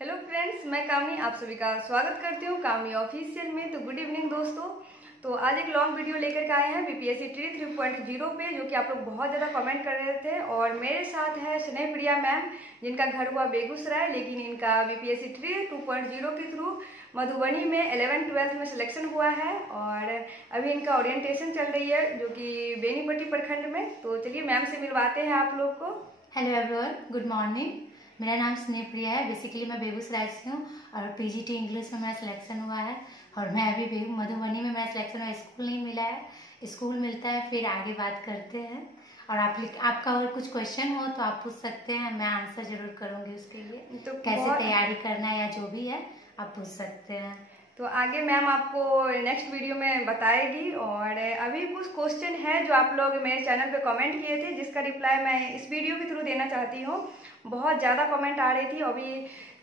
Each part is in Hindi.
हेलो फ्रेंड्स, मैं कामनी आप सभी का स्वागत करती हूँ कामनी ऑफिशियल में। तो गुड इवनिंग दोस्तों। तो आज एक लॉन्ग वीडियो लेकर के आए हैं बीपीएससी ट्री 3.0 पे, जो कि आप लोग बहुत ज़्यादा कमेंट कर रहे थे। और मेरे साथ है स्नेह प्रिया मैम, जिनका घर हुआ बेगूसराय, लेकिन इनका बीपीएससी ट्री 2.0 के थ्रू मधुबनी में 11th-12th में सिलेक्शन हुआ है और अभी इनका ओरिएंटेशन चल रही है, जो कि बेनीपट्टी प्रखंड में। तो चलिए मैम से मिलवाते हैं आप लोग को। Hello everyone, good morning. मेरा नाम स्नेह प्रिया है। बेसिकली मैं बेगूसराय से हूँ और पीजीटी इंग्लिश में मेरा सिलेक्शन हुआ है। और मैं अभी मधुबनी में मेरा सिलेक्शन हुआ। स्कूल नहीं मिला है, स्कूल मिलता है फिर आगे बात करते हैं। और आपका अगर कुछ क्वेश्चन हो तो आप पूछ सकते हैं, मैं आंसर जरूर करूँगी उसके लिए। तो कैसे तैयारी करना है या जो भी है आप पूछ सकते हैं। तो आगे मैम आपको नेक्स्ट वीडियो में बताएगी। और अभी कुछ क्वेश्चन है जो आप लोग मेरे चैनल पे कमेंट किए थे, जिसका रिप्लाई मैं इस वीडियो के थ्रू देना चाहती हूँ। बहुत ज़्यादा कमेंट आ रही थी। अभी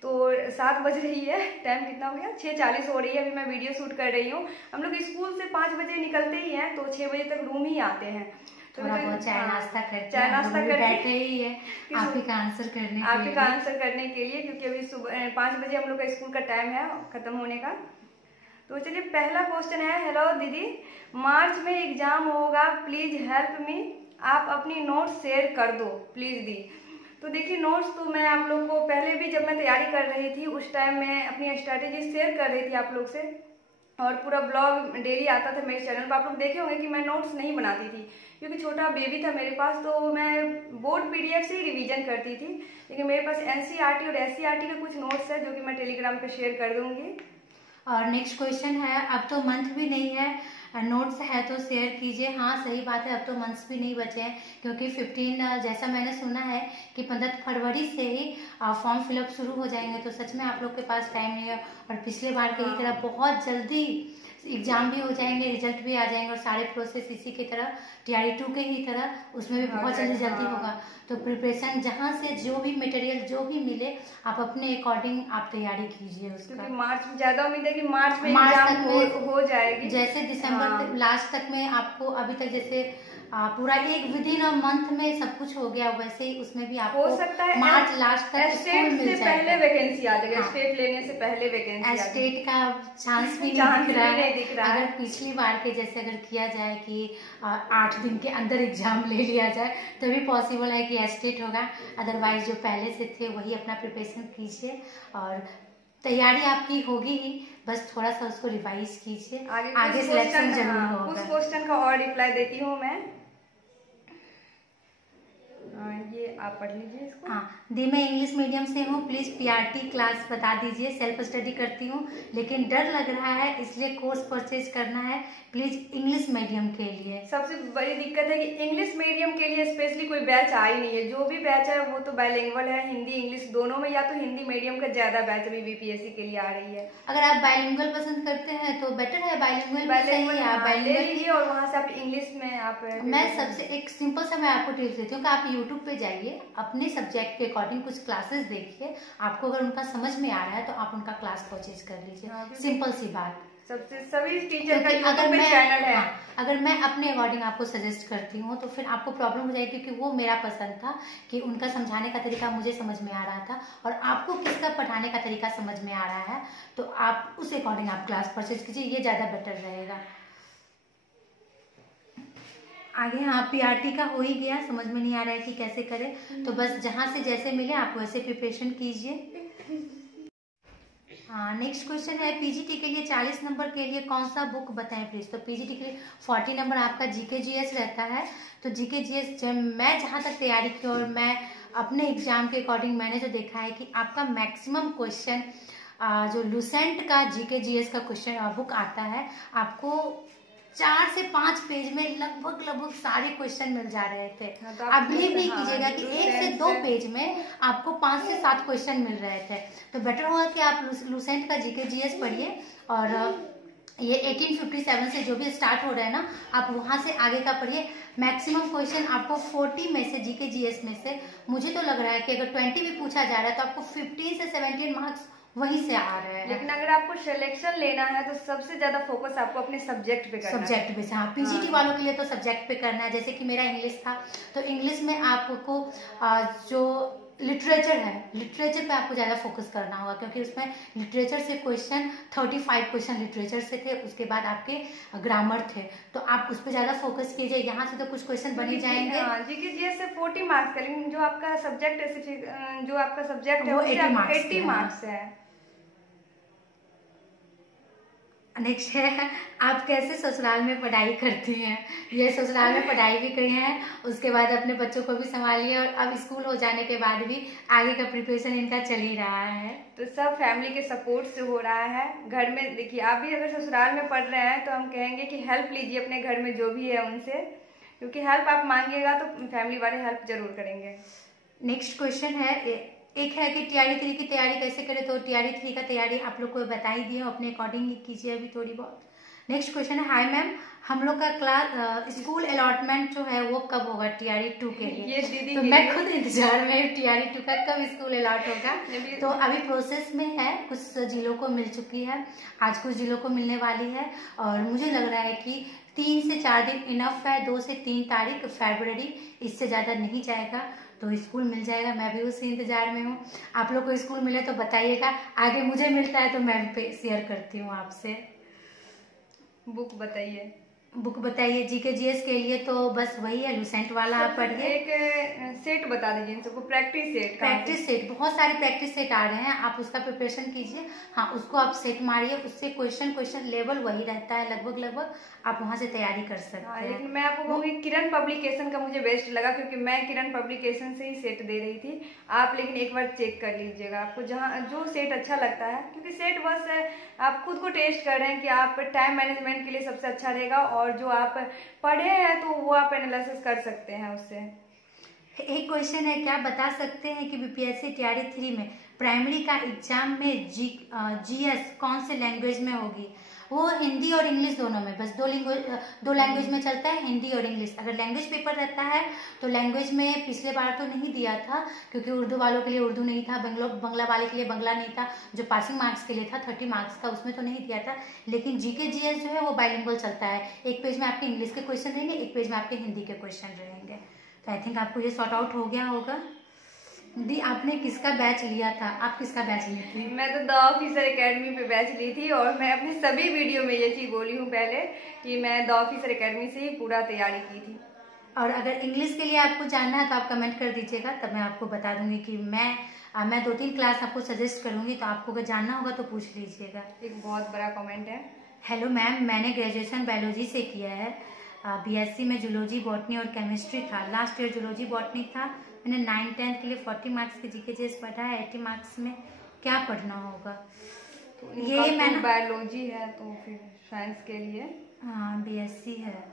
तो 7 बज रही है, टाइम कितना हो गया, 6:40 हो रही है। अभी मैं वीडियो शूट कर रही हूँ। हम लोग स्कूल से 5 बजे निकलते ही हैं, तो 6 बजे तक रूम ही आते हैं। तो चाय नाश्ता करके बैठे ही है आप ही का आंसर करने के लिए, क्योंकि अभी सुबह 5 बजे हम लोग का स्कूल का टाइम है खत्म होने का। तो चलिए पहला क्वेश्चन है। हेलो दीदी, मार्च में एग्जाम होगा, प्लीज हेल्प मी। आप अपनी नोट्स शेयर कर दो प्लीज दी। तो देखिए नोट्स तो मैं आप लोग को पहले भी जब मैं तैयारी कर रही थी उस टाइम मैं अपनी स्ट्रैटेजी शेयर कर रही थी आप लोग से, और पूरा ब्लॉग डेली आता था मेरे चैनल पर। आप लोग देखे होंगे कि मैं नोट्स नहीं बनाती थी, क्योंकि छोटा बेबी था मेरे पास, तो मैं बोर्ड पीडीएफ से ही रिवीजन करती थी। लेकिन मेरे पास एनसीईआरटी और एससीईआरटी के कुछ नोट्स है, जो कि मैं टेलीग्राम पे शेयर कर दूंगी। और नेक्स्ट क्वेश्चन है, अब तो मंथ भी नहीं है, नोट्स है तो शेयर कीजिए। हाँ सही बात है, अब तो मंथ्स भी नहीं बचे हैं, क्योंकि 15 जैसा मैंने सुना है कि 15 फरवरी से ही फॉर्म फिलअप शुरू हो जाएंगे। तो सच में आप लोग के पास टाइम नहीं है। और पिछले बार की तरह बहुत जल्दी एग्जाम भी हो जाएंगे, रिजल्ट भी आ जाएंगे, और सारे प्रोसेस इसी की तरह टीआरई 2 के ही तरह उसमें भी बहुत जल्दी होगा। तो प्रिपरेशन जहाँ से जो भी मटेरियल जो भी मिले आप अपने अकॉर्डिंग आप तैयारी कीजिए उसका। मार्च में ज्यादा उम्मीद है कि मार्च में एग्जाम हो जाएगी। जैसे दिसंबर लास्ट तक में आपको अभी तक जैसे पूरा एक विदिन अ मंथ में सब कुछ हो गया, वैसे ही उसमें भी आपको हो सकता है मार्च लास्ट तक स्टेट से पहले वैकेंसी आ जाएगा। स्टेट लेने से पहले वैकेंसी स्टेट का चांस भी नहीं दिख रहा। अगर पिछली बार के जैसे अगर किया जाए कि 8 दिन के अंदर एग्जाम ले लिया जाए तो भी पॉसिबल है कि स्टेट होगा। अदरवाइज जो पहले से थे वही अपना प्रिपरेशन कीजिए और तैयारी आपकी होगी ही, बस थोड़ा सा उसको रिवाइज कीजिए, आगे सिलेक्शन जरूर होगा। उस क्वेश्चन का और रिप्लाई देती हूँ मैं। ये आप पढ़ लीजिए इसको। हाँ दी, मैं इंग्लिश मीडियम से हूँ, प्लीज पीआरटी क्लास बता दीजिए। सेल्फ स्टडी करती हूँ लेकिन डर लग रहा है, इसलिए कोर्स परचेज करना है, प्लीज इंग्लिश मीडियम के लिए। सबसे बड़ी दिक्कत है कि इंग्लिश मीडियम के लिए स्पेशली कोई बैच आ ही नहीं है। जो भी बैच है वो तो बायलिंगुअल है, हिंदी इंग्लिश दोनों में, या तो हिंदी मीडियम का ज्यादा बैच अभी बीपीएससी के लिए आ रही है। अगर आप बायलिंगुअल पसंद करते हैं तो बेटर है, बायलिंगुअल ले लीजिए और वहाँ से आप इंग्लिश में आप। मैं सबसे एक सिंपल सा मैं आपको टिप्स देती हूँ कि आप यूट्यूब पे जाइए, अपने सब्जेक्ट के अकॉर्डिंग कुछ क्लासेस देखिए, आपको अगर उनका समझ में आ रहा है तो आप उनका क्लास परचेज कर लीजिए। सिंपल सी बात। सबसे सभी टीचर का यूट्यूब पे चैनल है। अगर मैं अपने अकॉर्डिंग आपको सजेस्ट करती हूँ तो फिर आपको प्रॉब्लम हो जाएगी, क्योंकि वो मेरा पसंद था कि उनका समझाने का तरीका मुझे समझ में आ रहा था और आपको किसका पढ़ाने का तरीका समझ में आ रहा है, तो आप उस अकॉर्डिंग आप क्लास परचेज कीजिए, ये ज्यादा बेटर रहेगा। आगे हाँ पीआरटी का हो ही गया, समझ में नहीं आ रहा है कि कैसे करें, तो बस जहाँ से जैसे मिले आप वैसे प्रिपरेशन कीजिए। हाँ नेक्स्ट क्वेश्चन है, पीजीटी के लिए 40 नंबर के लिए कौन सा बुक बताएं प्लीज। तो पीजीटी के लिए 40 नंबर आपका जीके जीएस रहता है। तो जीके जीएस मैं जहाँ तक तैयारी की और मैं अपने एग्जाम के अकॉर्डिंग मैंने जो देखा है कि आपका मैक्सिमम क्वेश्चन जो लुसेंट का जीके जीएस का क्वेश्चन बुक आता है, आपको 4 से 5 पेज में लगभग सारे क्वेश्चन मिल जा रहे थे। आप बिलीव नहीं कीजिएगा कि 1 से 2 पेज में आपको 5 से 7 क्वेश्चन मिल रहे थे। तो बेटर होगा कि आप लुसेंट का जीके जीएस पढ़िए, और ये 1857 से जो भी स्टार्ट हो रहा है ना, आप वहां से आगे का पढ़िए। मैक्सिमम क्वेश्चन आपको 40 में से जीके जीएस में से मुझे तो लग रहा है कि अगर 20 भी पूछा जा रहा है तो आपको 15 से 17 मार्क्स वहीं से आ रहे हैं। लेकिन अगर आपको सिलेक्शन लेना है तो सबसे ज्यादा फोकस आपको अपने सब्जेक्ट पे करना है। सब्जेक्ट पे, हाँ पीजीटी वालों के लिए तो सब्जेक्ट पे करना है। जैसे कि मेरा इंग्लिश था तो इंग्लिश में आपको जो लिटरेचर है, लिटरेचर पे आपको ज़्यादा फोकस करना होगा, क्योंकि उसमें लिटरेचर से क्वेश्चन 35 क्वेश्चन लिटरेचर से थे, उसके बाद आपके ग्रामर थे, तो आप उस पर ज़्यादा फोकस कीजिए। यहाँ से तो कुछ क्वेश्चन बन ही जाएंगे। जीके जीएस से 40 मार्क्स का, लेकिन जो आपका सब्जेक्ट है वो 80 मार्क्स है। नेक्स्ट है, आप कैसे ससुराल में पढ़ाई करती हैं? ये ससुराल में पढ़ाई भी करी हैं, उसके बाद अपने बच्चों को भी संभालिए, और अब स्कूल हो जाने के बाद भी आगे का प्रिपरेशन इनका चल ही रहा है। तो सब फैमिली के सपोर्ट से हो रहा है। घर में देखिए, आप भी अगर ससुराल में पढ़ रहे हैं तो हम कहेंगे कि हेल्प लीजिए अपने घर में जो भी है उनसे, क्योंकि हेल्प आप मांगिएगा तो फैमिली वाले हेल्प जरूर करेंगे। नेक्स्ट क्वेश्चन है, एक है कि TRE 3 की तैयारी कैसे करें, तो TRE 3 का तैयारी आप लोग को बता ही दिए, अपने अकॉर्डिंग कीजिए अभी थोड़ी बहुत। नेक्स्ट क्वेश्चन है, हाय मैम, हम लोग का क्लास स्कूल अलॉटमेंट जो है वो कब होगा TRE 2 के लिए? ये दीदी तो मैं खुद इंतजार में TRE 2 का कब स्कूल अलॉट होगा। तो अभी प्रोसेस में है, कुछ जिलों को मिल चुकी है, आज कुछ जिलों को मिलने वाली है, और मुझे लग रहा है कि 3 से 4 दिन इनफ है, 2 से 3 तारीख फरवरी, इससे ज़्यादा नहीं जाएगा, तो स्कूल मिल जाएगा। मैं भी उसी इंतजार में हूँ। आप लोग को स्कूल मिले तो बताइएगा, आगे मुझे मिलता है तो मैं भी शेयर करती हूँ आपसे। बुक बताइए, बुक बताइए। जीके जीएस के लिए तो बस वही है, लुसेंट वाला आप पढ़िए। एक सेट बता दीजिए इन सबको, प्रैक्टिस सेट, बहुत सारे प्रैक्टिस सेट आ रहे हैं, आप उसका प्रिपरेशन कीजिए। हाँ, उसको आप सेट मारिए, उससे क्वेश्चन लेवल वही रहता है लगभग, आप वहाँ से तैयारी कर सकते हैं। लेकिन मैं आपको कहूँगी किरण पब्लिकेशन का मुझे बेस्ट लगा, क्योंकि मैं किरण पब्लिकेशन से ही सेट दे रही थी। आप लेकिन एक बार चेक कर लीजिएगा, आपको जहाँ जो सेट अच्छा लगता है, क्योंकि सेट बस आप खुद को टेस्ट कर रहे हैं कि आप टाइम मैनेजमेंट के लिए सबसे अच्छा रहेगा, और जो आप पढ़े हैं तो वो आप एनालिसिस कर सकते हैं उससे। एक क्वेश्चन है, क्या बता सकते हैं कि बीपीएससी TRE 3 में प्राइमरी का एग्जाम में GS कौन से लैंग्वेज में होगी? वो हिंदी और इंग्लिश दोनों में, बस दो लैंग्वेज में चलता है, हिंदी और इंग्लिश। अगर लैंग्वेज पेपर रहता है तो लैंग्वेज में पिछले बार तो नहीं दिया था, क्योंकि उर्दू वालों के लिए उर्दू नहीं था, बंगला वाले के लिए बंगला नहीं था, जो पासिंग मार्क्स के लिए था 30 मार्क्स का, उसमें तो नहीं दिया था। लेकिन जीके जीएस जो है वो बाइलिंगुअल चलता है, एक पेज में आपके इंग्लिश के क्वेश्चन रहेंगे, एक पेज में आपके हिंदी के क्वेश्चन रहेंगे। तो आई थिंक आपको ये सॉर्ट आउट हो गया होगा। दी, आपने किसका बैच लिया था? आप किसका बैच ली थी? मैं तो द ऑफिसर एकेडमी पे बैच ली थी, और मैं अपने सभी वीडियो में ये चीज बोली हूँ पहले कि मैं द ऑफिसर एकेडमी से ही पूरा तैयारी की थी। और अगर इंग्लिश के लिए आपको जानना है तो आप कमेंट कर दीजिएगा, तब मैं आपको बता दूंगी कि मैं 2-3 क्लास आपको सजेस्ट करूंगी, तो आपको अगर जानना होगा तो पूछ लीजिएगा। एक बहुत बड़ा कमेंट है, हेलो मैम, मैंने ग्रेजुएशन बायोलॉजी से किया है, BSc में जूलॉजी, बॉटनी और केमिस्ट्री था, लास्ट ईयर जूलॉजी बॉटनी था, मैंने 9-10 के लिए 40 मार्क्स के जीके जीएस पढ़ा है, 80 मार्क्स में क्या पढ़ना होगा? तो ये मैंने बायोलॉजी है तो फिर साइंस के लिए, हाँ BSc है,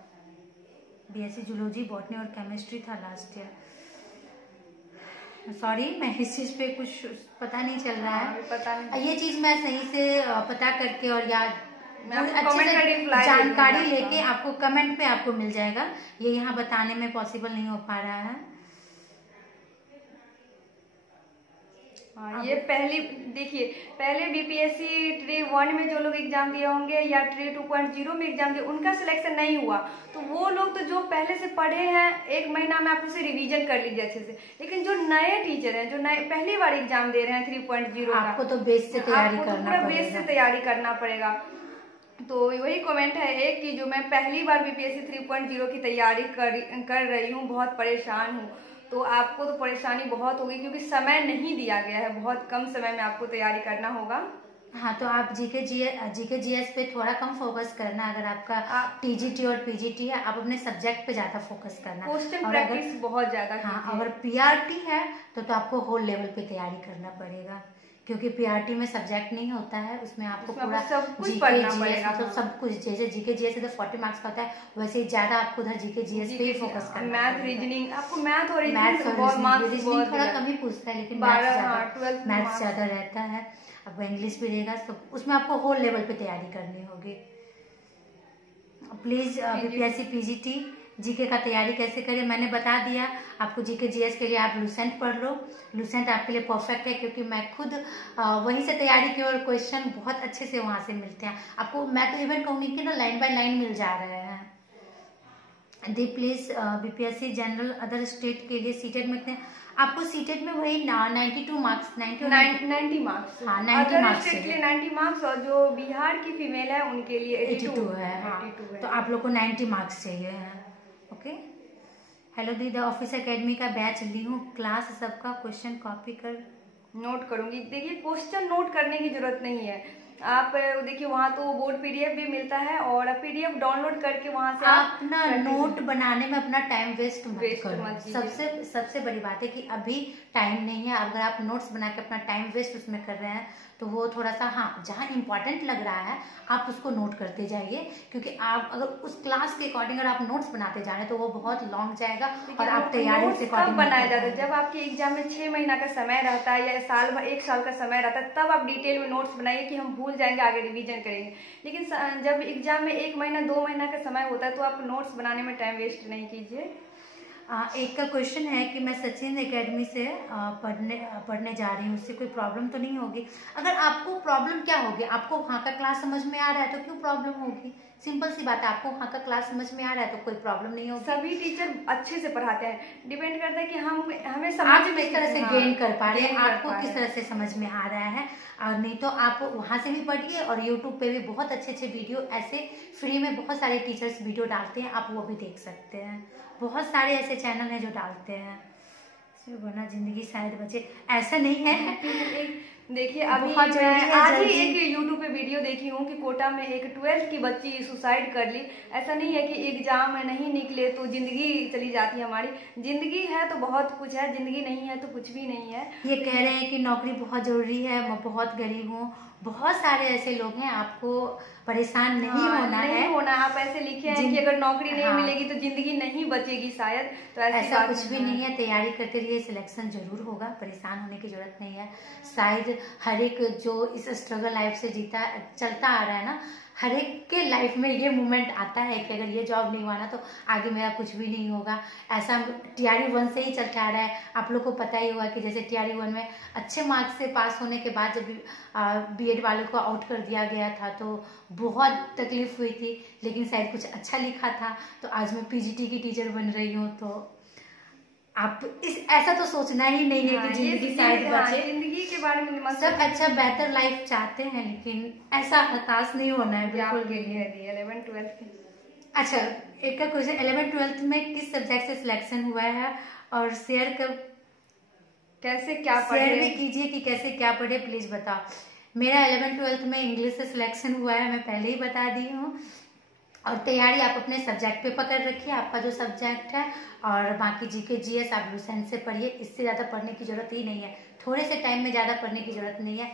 BSc जूलॉजी, बॉटनी और केमिस्ट्री था लास्ट ईयर। सॉरी, मैं इस चीज पे कुछ पता नहीं चल रहा है, पता नहीं। ये चीज मैं सही से पता करके और याद अच्छे से जानकारी लेके आपको कमेंट पे आपको मिल जाएगा, ये यहाँ बताने में पॉसिबल नहीं हो पा रहा है। ये देखिए पहले बीपीएससी ट्री 1 में जो लोग एग्जाम दिए होंगे या ट्री 2.0 में एग्जाम दिए, उनका सिलेक्शन नहीं हुआ, तो वो लोग तो जो पहले से पढ़े हैं 1 महीना में आप उसे रिवीजन कर लीजिए अच्छे से। लेकिन जो नए टीचर हैं, जो नए पहली बार एग्जाम दे रहे हैं 3.0 का, आपको तो बेस से तैयारी करना पड़ेगा, पूरा बेस से तैयारी करना पड़ेगा। तो वही कमेंट है एक कि जो मैं पहली बार बीपीएससी 3.0 की तैयारी कर रही हूँ, बहुत परेशान हूँ, तो आपको तो परेशानी बहुत होगी, क्योंकि समय नहीं दिया गया है, बहुत कम समय में आपको तैयारी करना होगा। हाँ, तो आप जीके जीएस पे थोड़ा कम फोकस करना, अगर आपका टीजीटी और पीजीटी है, आप अपने सब्जेक्ट पे ज्यादा फोकस करना, क्वेश्चन प्रैक्टिस बहुत ज्यादा। हाँ, अगर पीआरटी है तो आपको होल लेवल पे तैयारी करना पड़ेगा, क्योंकि पीआरटी में सब्जेक्ट नहीं होता है, उसमें आपको पूरा सब कुछ पढ़ना पड़ेगा, मतलब सब कुछ। जैसे जीके जीएस तो 40 मार्क्स का होता है, वैसे ही ज्यादा आपको उधर जीके जीएस पे ही फोकस करना। मैथ रीजनिंग, आपको मैथ और रीजनिंग थोड़ा कम ही पूछता है, लेकिन मैथ्स ज्यादा रहता है। अब इंग्लिश भी रहेगा, तो उसमें आपको होल लेवल पे तैयारी करनी होगी। प्लीज बीपीएससी पीजीटी जीके का तैयारी कैसे करें मैंने बता दिया आपको। जीके जीएस के लिए आप लुसेंट पढ़ लो, लुसेंट आपके लिए परफेक्ट है, क्योंकि मैं खुद वहीं से तैयारी की और क्वेश्चन बहुत अच्छे से वहां से मिलते हैं आपको। मैं तो इवन कहूंगी कि ना लाइन बाय लाइन मिल जा रहे हैं। दी please BPSC general other state के लिए सीटेड में आपको सीटेट में वही 92 मार्क्स 90 मार्क्स। हाँ 90 मार्क्स के लिए 90 मार्क्स, और जो बिहार की फीमेल है उनके लिए 82 है। हाँ 82 है। तो आप लोग को 90 मार्क्स चाहिए है। ओके। हेलो दीदी, ऑफिस एकेडमी का बैच ली हूँ, क्लास सबका क्वेश्चन कॉपी कर नोट करूंगी। देखिए क्वेश्चन नोट करने की जरूरत नहीं है, आप देखिए वहाँ तो बोर्ड पीडीएफ भी मिलता है, और पीडीएफ डाउनलोड करके वहाँ से आप ना नोट बनाने में अपना टाइम वेस्ट मत करो। सबसे बड़ी बात है कि अभी टाइम नहीं है। अगर आप नोट्स बना के अपना टाइम वेस्ट उसमें कर रहे हैं तो वो थोड़ा सा, हाँ जहाँ इम्पोर्टेंट लग रहा है आप उसको नोट करते जाइए, क्योंकि आप अगर उस क्लास के अकॉर्डिंग अगर आप नोट्स बनाते जा रहे हैं तो वो बहुत लॉन्ग जाएगा और आप तैयारी से कब बनाया जाता है, जब आपके एग्जाम में 6 महीना का समय रहता है या साल भर 1 साल का समय रहता है, तब आप डिटेल में नोट्स बनाइए कि हम भूल जाएंगे, आगे रिवीजन करेंगे। लेकिन जब एग्जाम में 1 महीना 2 महीना का समय होता है तो आप नोट्स बनाने में टाइम वेस्ट नहीं कीजिए। एक का क्वेश्चन है कि मैं सचिन एकेडमी से पढ़ने जा रही हूँ, उससे कोई प्रॉब्लम तो नहीं होगी? अगर आपको प्रॉब्लम क्या होगी, आपको वहाँ का क्लास समझ में आ रहा है तो क्यों प्रॉब्लम होगी? सिंपल सी बात है, आपको वहाँ का क्लास समझ में आ रहा है तो कोई प्रॉब्लम नहीं होगी। सभी टीचर अच्छे से पढ़ाते हैं, डिपेंड करता है कि हमें समझ में किस तरह से गेन कर पा रहे हैं, आपको किस तरह से समझ में आ रहा है। और नहीं तो आप वहाँ से भी पढ़िए, और यूट्यूब पे भी बहुत अच्छे वीडियो ऐसे फ्री में बहुत सारे टीचर्स वीडियो डालते हैं, आप वो भी देख सकते हैं। बहुत सारे ऐसे चैनल हैं जो डालते हैं। वरना जिंदगी शायद बचे, ऐसा नहीं है। देखिए अभी मैं आज ही एक यूट्यूब पे वीडियो देखी हूँ कि कोटा में एक 12th की बच्ची सुसाइड कर ली। ऐसा नहीं है कि एग्जाम में नहीं निकले तो जिंदगी चली जाती है, हमारी जिंदगी है तो बहुत कुछ है, जिंदगी नहीं है तो कुछ भी नहीं है। ये कह रहे हैं कि नौकरी बहुत जरूरी है, मैं बहुत गरीब हूँ, बहुत सारे ऐसे लोग हैं, आपको परेशान नहीं होना है। नहीं होना, आप ऐसे लिखे हैं कि अगर नौकरी नहीं मिलेगी तो जिंदगी नहीं बचेगी शायद, तो ऐसा कुछ भी नहीं है। तैयारी करते रहिए, सिलेक्शन जरूर होगा, परेशान होने की जरूरत नहीं है। शायद हर एक जो इस स्ट्रगल लाइफ से चलता आ रहा है ना, हर एक के लाइफ में ये मोमेंट आता है कि अगर ये जॉब नहीं हुआ ना तो आगे मेरा कुछ भी नहीं होगा। ऐसा TRE 1 से ही चलता आ रहा है। आप लोग को पता ही होगा कि जैसे TRE 1 में अच्छे मार्क्स से पास होने के बाद जब BEd वालों को आउट कर दिया गया था तो बहुत तकलीफ हुई थी, लेकिन शायद कुछ अच्छा लिखा था तो आज मैं PGT की टीचर बन रही हूँ। तो आप ऐसा तो सोचना ही नहीं है कि जिंदगी शायद बचे। जिंदगी के बारे में सब अच्छा बेहतर लाइफ चाहते हैं, लेकिन ऐसा हताश नहीं होना है बिल्कुल के लिए। 11th 12th के अच्छा, एक का क्वेश्चन, 11th 12th में किस सब्जेक्ट से सिलेक्शन हुआ है और शेयर कर कैसे क्या पढ़े, शेयर भी कीजिए कि कैसे क्या पढ़े, प्लीज बताओ। मेरा 11th 12th में इंग्लिश से सिलेक्शन हुआ है, मैं पहले ही बता दी हूँ। और तैयारी आप अपने सब्जेक्ट पे पकड़ रखिए, आपका जो सब्जेक्ट है, और बाकी GK GS आप लुसेंट से पढ़िए। इससे ज़्यादा पढ़ने की जरूरत ही नहीं है, थोड़े से टाइम में ज़्यादा पढ़ने की जरूरत नहीं है।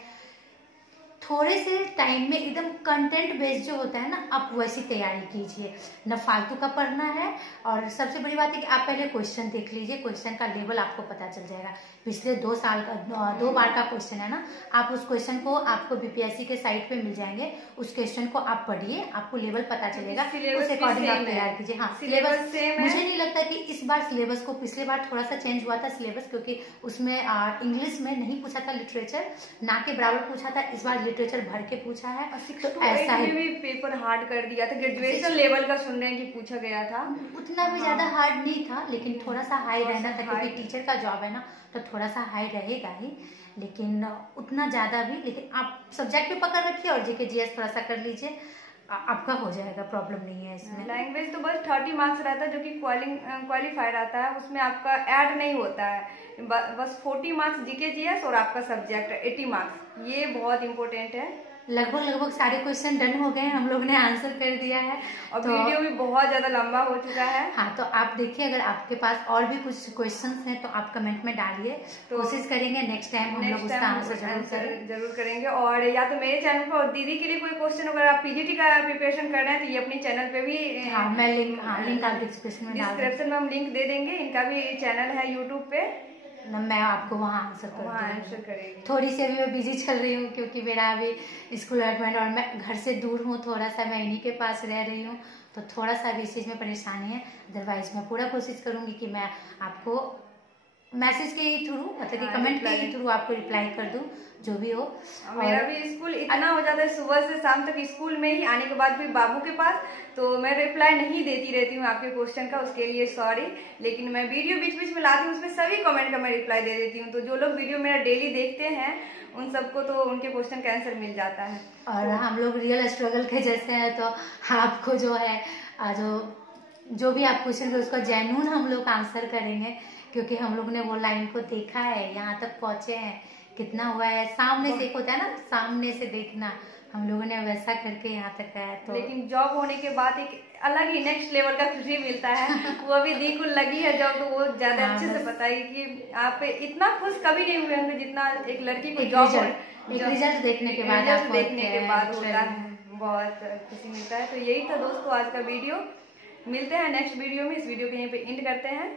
थोड़े से टाइम में एकदम कंटेंट बेस्ड जो होता है ना, आप वैसी तैयारी कीजिए, न फालतू का पढ़ना है। और सबसे बड़ी बात है कि आप पहले क्वेश्चन देख लीजिए, क्वेश्चन का लेवल आपको पता चल जाएगा। पिछले 2 साल का 2 बार का क्वेश्चन है ना, आप उस क्वेश्चन को आपको BPSC के साइट पे मिल जाएंगे, उस क्वेश्चन को आप पढ़िए, आपको लेवल पता चलेगा, उस अकॉर्डिंग आप तैयार कीजिए। हाँ सिलेबस मुझे नहीं लगता कि इस बार सिलेबस को, पिछले बार थोड़ा सा चेंज हुआ था सिलेबस, क्योंकि उसमें इंग्लिश में नहीं पूछा था लिटरेचर, ना के बराबर पूछा था, इस बार लिटरेचर भर के पूछा है। तो ऐसा ही भी पेपर हार्ड कर दिया था, ग्रेजुएशन लेवल का सुन रहे हैं कि पूछा गया था। उतना भी ज्यादा हार्ड नहीं था, लेकिन थोड़ा सा हाई रहना था, क्योंकि टीचर का जॉब है ना, तो थोड़ा सा हाई रहेगा ही, लेकिन उतना ज्यादा भी। लेकिन आप सब्जेक्ट पे पकड़ रखिए और GK GS थोड़ा सा कर लीजिए, आपका हो जाएगा, प्रॉब्लम नहीं है इसमें। लैंग्वेज तो बस 30 मार्क्स रहता है, जो कि क्वालिफाई रहता है, उसमें आपका ऐड नहीं होता है। बस 40 मार्क्स GK GS और आपका सब्जेक्ट 80 मार्क्स, ये बहुत इंपॉर्टेंट है। लगभग सारे क्वेश्चन डन हो गए हैं, हम लोग ने आंसर कर दिया है, और तो वीडियो भी बहुत ज्यादा लंबा हो चुका है। हाँ, तो आप देखिए, अगर आपके पास और भी कुछ क्वेश्चंस हैं तो आप कमेंट में डालिए, तो कोशिश करेंगे नेक्स्ट टाइम हम लोग उसका आंसर जरूर करेंगे। और या तो मेरे चैनल पर, और दीदी के लिए कोई क्वेश्चन अगर आप PGT का प्रिपरेशन कर रहे हैं तो ये अपने चैनल पे भी, मैं लिंक डिस्क्रिप्शन में हम लिंक दे देंगे। इनका भी चैनल है यूट्यूब पे, मैं आपको वहाँ आंसर करेंगे। थोड़ी सी अभी मैं बिजी चल रही हूँ, क्योंकि मेरा अभी स्कूल एडमिट और मैं घर से दूर हूँ, थोड़ा सा मैं इन्हीं के पास रह रही हूँ, तो थोड़ा सा भी इस चीज़ में परेशानी है। अदरवाइज मैं पूरा कोशिश करूँगी कि मैं आपको मैसेज के ही थ्रू, मतलब कि कमेंट के ही थ्रू आपको रिप्लाई कर दूं, जो भी हो। मेरा भी स्कूल इतना हो जाता है सुबह से शाम तक स्कूल में ही, आने के बाद फिर बाबू के पास, तो मैं रिप्लाई नहीं देती रहती हूँ आपके क्वेश्चन का, उसके लिए सॉरी। लेकिन मैं वीडियो बीच बीच में लाती हूँ, उसमें सभी कमेंट का मैं रिप्लाई दे देती हूँ। तो जो लोग वीडियो मेरा डेली देखते हैं उन सबको तो उनके क्वेश्चन का आंसर मिल जाता है। और तो हम लोग रियल स्ट्रगल के जैसे हैं, तो आपको जो है जो भी आप क्वेश्चन उसका जेन्युइन हम लोग आंसर करेंगे, क्योंकि हम लोग ने वो लाइन को देखा है, यहाँ तक पहुंचे हैं, कितना हुआ है, सामने से एक होता है ना, सामने से देखना, हम लोगों ने वैसा करके यहाँ तक आया। तो लेकिन जॉब होने के बाद एक अलग ही नेक्स्ट लेवल का खुशी मिलता है। वो अभी दी को लगी है जॉब, तो वो ज्यादा अच्छे से बताएगी कि आप इतना खुश कभी नहीं हुए होंगे जितना एक लड़की को जॉब रिजल्ट देखने के बाद होता है, बहुत खुशी मिलता है। तो यही था दोस्तों आज का वीडियो, मिलते हैं नेक्स्ट वीडियो में। इस वीडियो को यहीं पे एंड करते हैं।